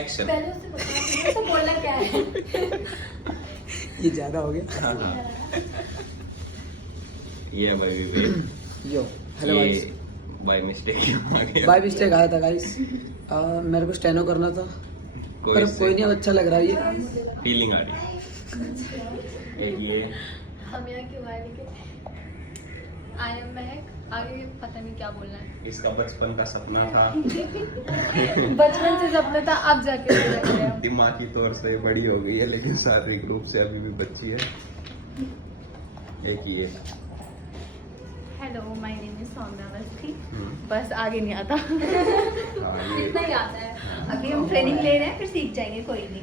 Action. पहले उससे बता तो बोलना क्या है। ये ज्यादा हो गया। हाँ हाँ। ये भाई विवेक, यो हेलो ये गाइस, बाय मिस्टेक आ गया। बाय मिस्टेक आया था गाइस। मेरे को स्टेनो करना था पर कोई नहीं, अच्छा लग रहा है ये। फीलिंग आ रही है। एक ये हम यहाँ क्यों आए लेकिन आई एम बैक। आगे पता नहीं क्या बोलना है। इसका बचपन का सपना था। बचपन से सपना था, अब जाके पूरा किया। दिमागी तौर से बड़ी हो गई है लेकिन शारीरिक रूप से अभी भी बच्ची है। एक ये hello, my name is Soumya Awasthi. बस आगे नहीं आता। हाँ, ये इतना ही आता है। अभी हम ट्रेनिंग ले रहे हैं, फिर सीख जाएंगे, कोई नहीं।